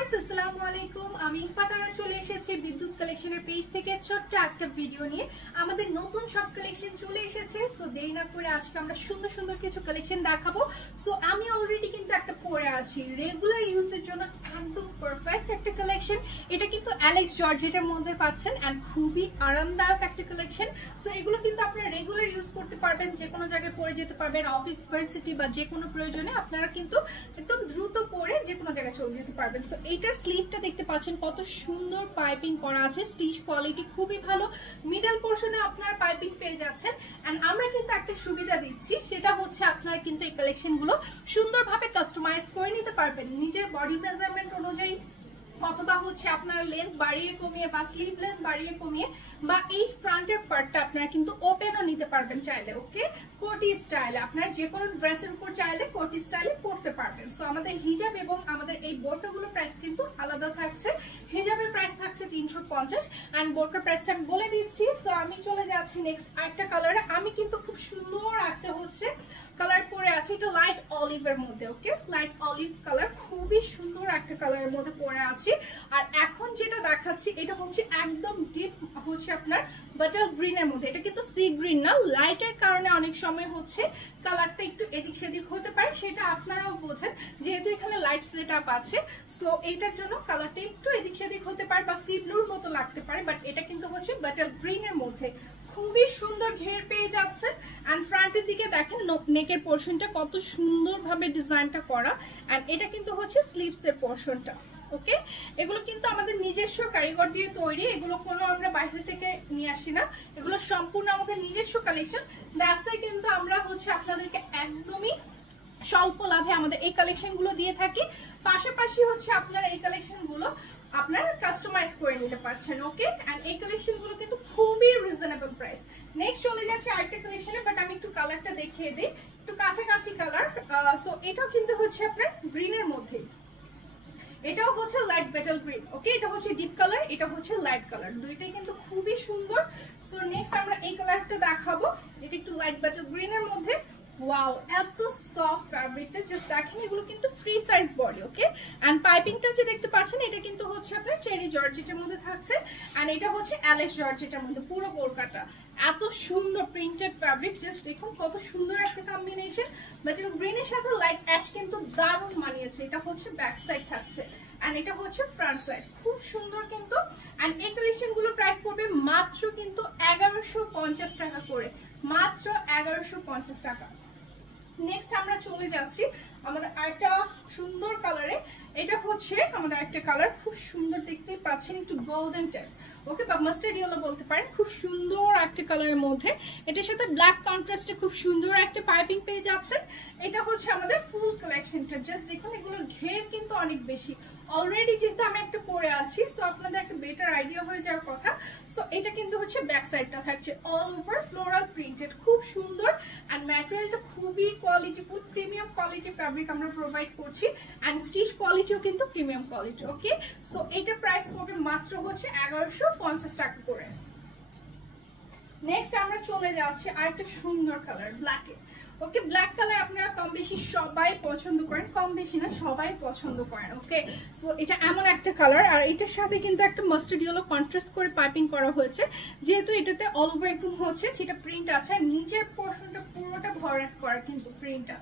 Viewers আসসালামু আলাইকুম। আমি ইফাতারা চলে এসেছি বিদ্যুৎ কালেকশনের পেজ থেকে ছোট্ট একটা ভিডিও নিয়ে। আমাদের নতুন সব কালেকশন চলে এসেছে, সো দেরি না করে আজকে আমরা সুন্দর সুন্দর কিছু কালেকশন দেখাবো। সো আমি অলরেডি কিন্তু একটা পরে আছি, রেগুলার ইউজের জন্য একদম পারফেক্ট একটা কালেকশন। এটা কিন্তু অ্যালেক্স জর্জেটের মধ্যে পাচ্ছেন এন্ড খুবই আরামদায়ক একটা কালেকশন। সো এগুলো কিন্তু আপনারা রেগুলার ইউজ করতে পারবেন, যে কোনো জায়গায় পরে যেতে পারবেন, অফিস ভার্সিটি বা যে কোনো প্রয়োজনে আপনারা কিন্তু একদম দ্রুত পরে যে কোনো জায়গায় চলে যেতে পারবেন। সো এইটার স্লিভটা দেখতে পাচ্ছেন কত সুন্দর পাইপিং করা আছে, স্টিচ কোয়ালিটি খুবই ভালো। মিডল পোর্শনে আপনারা পাইপিং পেয়ে যাচ্ছেন এন্ড আমরা কিন্তু একটা সুবিধা দিচ্ছি, সেটা হচ্ছে আপনারা কিন্তু এই কালেকশনগুলো সুন্দরভাবে কাস্টমাইজ করে নিতে পারবেন নিজের বডি মেজারমেন্ট অনুযায়ী, অথবা হচ্ছে আপনার লেন্থ বাড়িয়ে কমিয়ে বা স্লিভ লেন্থ বাড়িয়ে কমিয়ে, বা এই ফ্রন্টের পার্টটা আপনারা কিন্তু ওপেনও নিতে পারবেন চাইলে। ওকে, কোটি স্টাইলে আপনারা যে কোনো ড্রেসের উপর চাইলে কোটি স্টাইলে পরতে পারবেন। সো আমাদের হিজাব এবং আমাদের এই বোরকাগুলোর প্রাইস কিন্তু আলাদা থাকছে। হিজাবের প্রাইস থাকছে 350 এন্ড বোরকার প্রাইসটা আমি বলে দিচ্ছি। সো আমি চলে যাচ্ছি নেক্সট আরেকটা কালারে। আমি কিন্তু খুব সুন্দর একটা হচ্ছে কালার পরে আছি, এটা লাইট অলিভের মধ্যে। ওকে, লাইট অলিভ কালার, খুবই সুন্দর একটা কালারের মধ্যে পরে আছি। আর এখন যেটা দেখাচ্ছি এটা হচ্ছে একদম ডিপ হচ্ছে আপনার বাটার গ্রিনের মধ্যে। এটা কিন্তু সি গ্রিন না, লাইটের কারণে অনেক সময় হচ্ছে কালারটা একটু এদিক সেদিক হতে পারে, সেটা আপনারাও বোঝেন যেহেতু এখানে লাইট সেট আপ আছে। সো এইটার জন্য কালারটা একটু এদিক সেদিক হতে পারে বা সি ব্লুর মতো লাগতে পারে, বাট এটা কিন্তু হচ্ছে বাটার গ্রিনের মধ্যে। খুবই সুন্দর ঘের পেয়ে যাচ্ছে এন্ড ফ্রন্টের দিকে দেখেন নেকের পোর্শনটা কত সুন্দরভাবে ডিজাইনটা করা, এন্ড এটা কিন্তু হচ্ছে স্লিভস এর পোর্শনটা। ওকে, এগুলো কিন্তু আমাদের নিজস্ব কারিগর দিয়ে তৈরি, এগুলো কোনো আমরা বাইরে থেকে নিয়ে আসি না, এগুলো সম্পূর্ণ আমাদের নিজস্ব কালেকশন। দ্যাটস ওয়াই কিন্তু আমরা হচ্ছে আপনাদেরকে একদমই স্বল্প লাভে আমাদের এই কালেকশন গুলো দিয়ে থাকি। পাশাপাশি হচ্ছে আপনারা এই কালেকশন গুলো আপনারা কাস্টমাইজ করে নিতে পারছেন। ওকে, এন্ড এই কালেকশন গুলো কিন্তু খুবই রিজনেবল প্রাইস। নেক্সট চলে যাচ্ছে আরেকটা কালেকশনে, বাট আমি একটু কালারটা দেখিয়ে দিই, একটু কাছাকাছি কালার। সো এটাও কিন্তু হচ্ছে আপনার গ্রিনের মধ্যে, এটাও হচ্ছে লাইট বেটাল গ্রিন। ওকে, এটা হচ্ছে ডিপ কালার, এটা হচ্ছে লাইট কালার, দুইটাই কিন্তু খুবই সুন্দর। সো নেক্সট আমরা এই কালারটা দেখাবো, এটা একটু লাইট বেটাল গ্রিনের মধ্যে। ওয়াও, এত সফট ফ্যাব্রিকটা, জাস্ট দেখেন এগুলো কিন্তু free size body. Okay, and পাইপিংটা যে দেখতে পাচ্ছেন এটা কিন্তু হচ্ছে আপনার চেরি জর্জেটের মধ্যে থাকছে এন্ড এটা হচ্ছে অ্যালেক্স জর্জেটের মধ্যে পুরো বোরকাটা। এত সুন্দর প্রিন্টেড ফ্যাব্রিক, জাস্ট দেখুন কত সুন্দর একটা কম্বিনেশন। বাট এটা গ্রিনের সাথে লাইট অ্যাশ কিন্তু দারুণ মানিয়েছে। এটা হচ্ছে ব্যাক সাইড থাকছে এন্ড এটা হচ্ছে ফ্রন্ট সাইড, খুব সুন্দর কিন্তু। এন্ড এই কালেকশন গুলো প্রাইস পড়বে মাত্র কিন্তু 1150 টাকা করে, মাত্র 1150 টাকা। নেক্সট আমরা চলে যাচ্ছি আমাদের আরেকটা সুন্দর কালারে। এটা হচ্ছে আমাদের একটা কালার, খুব সুন্দর দেখতেই পাচ্ছেন, একটু গোল্ডেন টাইপ। ওকে, বা মাস্টার্ড ইয়েলো বলতে পারেন, খুব সুন্দর একটা কালারের মধ্যে। এটার সাথে ব্ল্যাক কন্ট্রাস্টে খুব সুন্দর একটা পাইপিং পেয়ে যাচ্ছেন। এটা হচ্ছে আমাদের ফুল কালেকশনটা, জাস্ট দেখুন এগুলোর ঘের কিন্তু অনেক বেশি। অলরেডি যেহেতু আমি একটা পরে আছি, সো আপনাদের একটা বেটার আইডিয়া হয়ে যাওয়ার কথা। সো এটা কিন্তু হচ্ছে ব্যাক সাইডটা থাকছে অল ওভার ফ্লোরাল প্রিন্টেড, খুব সুন্দর এন্ড ম্যাটেরিয়ালটা খুবই কোয়ালিটিফুল, প্রিমিয়াম কোয়ালিটি ফ্যাব্রিক আমরা প্রোভাইড করছি এন্ড স্টিচ কোয়ালিটিও কিন্তু প্রিমিয়াম কোয়ালিটি। ওকে, সো এটা প্রাইস পড়বে মাত্র হচ্ছে 1150 টাকা করে। নেক্সট আমরা চলে যাচ্ছি আরেকটা সুন্দর কালার ব্ল্যাকে। ওকে, ব্ল্যাক কালার আপনারা কম বেশি সবাই পছন্দ করেন, কম বেশি না সবাই পছন্দ করেন। ওকে, সো এটা এমন একটা কালার, আর এটার সাথে কিন্তু একটা মাস্টার্ড ইয়েলো কন্ট্রাস্ট করে পাইপিং করা হয়েছে, যেহেতু এটাতে অল ওভার একদম হচ্ছে সেটা প্রিন্ট আছে, নিচের পোর্শনটা পুরোটা ভরাট করা কিন্তু প্রিন্টটা।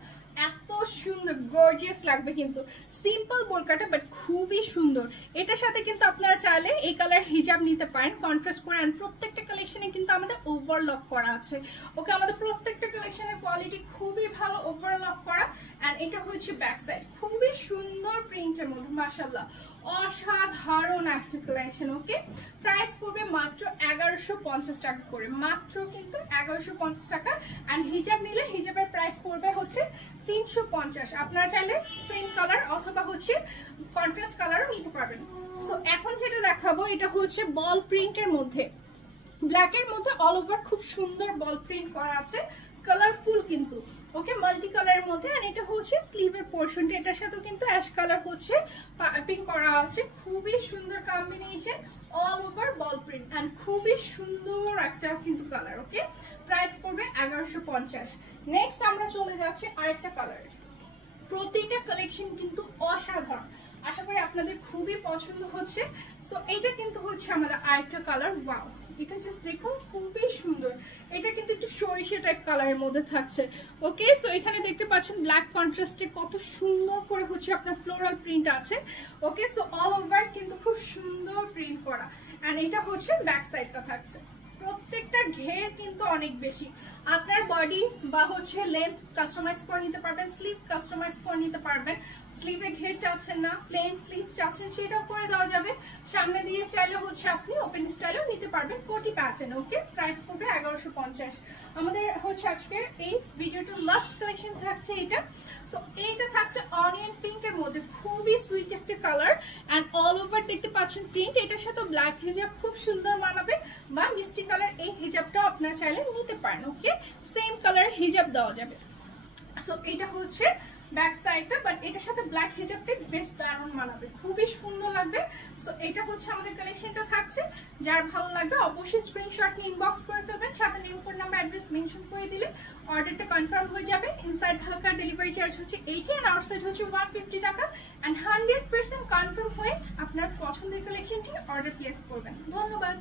এত সুন্দর গর্জিয়াস লাগবে কিন্তু, সিম্পল বোরকাটা বাট খুবই সুন্দর। এটার সাথে কিন্তু আপনারা চাইলে এই কালার হিজাব নিতে পারেন কন্ট্রাস্ট করে, এন্ড প্রত্যেকটা কালেকশনে কিন্তু আমাদের ওভারলক করা আছে। ওকে, আমাদের প্রত্যেকটা কালেকশনের কোয়ালিটি খুবই ভালো, ওভারলক করা। এন্ড এটা হচ্ছে ব্যাক সাইড, খুবই সুন্দর প্রিন্টের মধ্যে, মাশাআল্লাহ অসাধারণ একটা কালেকশন। ওকে, প্রাইস পড়বে মাত্র 1150 টাকা করে, মাত্র কিন্তু 1150 টাকা। এন্ড হিজাব নিলে হিজাবের প্রাইস পড়বে হচ্ছে 350। আপনারা চাইলে সেম কালার অথবা হচ্ছে কন্ট্রাস্ট কালারও নিতে পারবেন। সো এখন যেটা দেখাবো এটা হচ্ছে বল প্রিন্টের মধ্যে, ব্ল্যাকের মধ্যে অল ওভার খুব সুন্দর বল প্রিন্ট করা আছে, কালারফুল কিন্তু। ওকে, মাল্টি কালারের মধ্যে, আর এটা হচ্ছে স্লিভের পোর্শনটা, এটার সাথেও কিন্তু অ্যাশ কালার হচ্ছে পাইপিং করা আছে, খুবই সুন্দর combination, all over ball print and খুবই সুন্দর একটা কিন্তু কালার। ওকে, প্রাইস পড়বে 1150। নেক্সট আমরা চলে যাচ্ছি আরেকটা কালার। প্রতিটা কালেকশন কিন্তু অসাধারণ, আশা করি আপনাদের খুবই পছন্দ হচ্ছে। সো এটা কিন্তু হচ্ছে আমাদের আরেকটা কালার। ওয়াও, এটা জাস্ট দেখুন খুবই সুন্দর। এটা কিন্তু একটু সরিষা টাইপ কালারের মধ্যে থাকছে। ওকে, সো এখানে দেখতে পাচ্ছেন ব্ল্যাক কন্ট্রাস্টে কত সুন্দর করে হচ্ছে আপনার ফ্লোরাল প্রিন্ট আছে। ওকে, সো অল ওভার কিন্তু খুব সুন্দর প্রিন্ট করা। এন্ড এটা হচ্ছে ব্যাক সাইডটা থাকছে। প্রত্যেকটা ঘের কিন্তু অনেক বেশি। আপনার বডি বা হচ্ছে লেন্থ কাস্টমাইজ করে নিতে পারবেন, স্লিভ কাস্টমাইজ করে নিতে পারবেন। স্লিভে ঘের চাচ্ছেন না, প্লেন স্লিভ চাচ্ছেন, সেটাও করে দেওয়া যাবে। সামনে দিয়ে চাইলে হচ্ছে আপনি ওপেন স্টাইলও নিতে পারবেন কোটি প্যাটার্ন। ওকে, প্রাইস পড়বে 1150। আমাদের হচ্ছে আজকের এই ভিডিওটার লাস্ট কালেকশন থাকছে এটা। সো এইটা থাকছে অনিয়ন পিঙ্কের মধ্যে, খুবই সুইট একটা কালার অ্যান্ড অল ওভার দেখতে পাচ্ছেন প্রিন্ট। এটার সাথে ব্ল্যাক হিজাব খুব সুন্দর মানাবে, বা মিষ্টি কালার এই হিজাবটা আপনার চাইলে নিতে পারেন। ওকে, সেম কালার হিজাব দেওয়া যাবে। সো এটা হচ্ছে ব্যাক সাইডটা, বাট এটার সাথে ব্ল্যাক হিজাবটা বেশ দারুণ মানাবে, খুবই সুন্দর লাগবে। সো এটা হচ্ছে আমাদের কালেকশনটা থাকছে। যার ভালো লাগবে অবশ্যই স্ক্রিনশট নিয়ে ইনবক্স করে ফেলবেন, সাথে name, phone number, address mention করে দিলে অর্ডারটা কনফার্ম হয়ে যাবে। ইনসাইড ঢাকা ডেলিভারি চার্জ হচ্ছে 80 অ্যান্ড আউটসাইড হচ্ছে 150 টাকা। অ্যান্ড 100% কনফার্ম হয়ে আপনার পছন্দের কালেকশনটি অর্ডার প্লেস করবেন। ধন্যবাদ।